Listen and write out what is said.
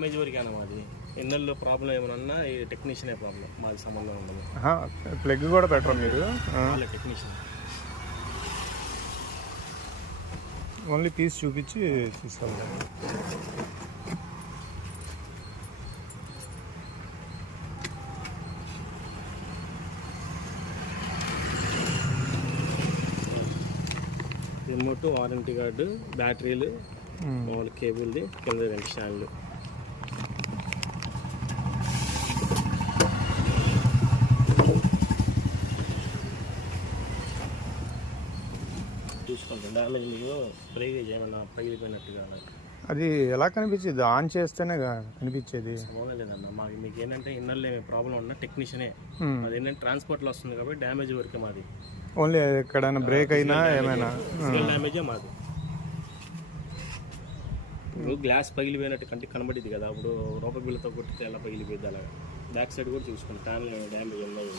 Damage వరకేనా మాది? ఎన్నెల్లో problem ఏమైనా ఈ టెక్నీషియనే ప్రాబ్లం, మాది సంబంధం ఉండదు. ప్లగ్ కూడా పెట్టరు మీరు? టెక్నీషియన్ ఓన్లీ తీసి చూపించి తీసుకెళ్తారు. రిమోట్, వారంటీ కార్డు, బ్యాటరీలు, మామూలు కేబుల్ది, కింద 2 స్టాండ్లు. చూసుకోండి డ్యామేజ్ మీకు బ్రేకేజ్ ఏమన్నా పగిలిపోయినట్టుగా. అది ఎలా కనిపించేది? ఆన్ చేస్తేనే కనిపించేది. లేదన్న మాకు మీకు ఏంటంటే ఇన్నర్లో ఏమి ప్రాబ్లం ఉన్నా టెక్నీషియనే. అది ఏంటంటే ట్రాన్స్పోర్ట్లో వస్తుంది కాబట్టి డ్యామేజ్ వరకే మాది. ఓన్లీ ఎక్కడైనా బ్రేక్ అయినా ఏమైనా డ్యామేజే మాది. ఇప్పుడు గ్లాస్ పగిలిపోయినట్టు కంటికి కనబడింది కదా, అప్పుడు రూపాయి బిల్లతో కొట్టితే ఎలా పగిలిపోయింది అలాగా. బ్యాక్ సైడ్ కూడా చూసుకోండి, ఫ్యాన్ డ్యామేజ్ ఉన్నాయి.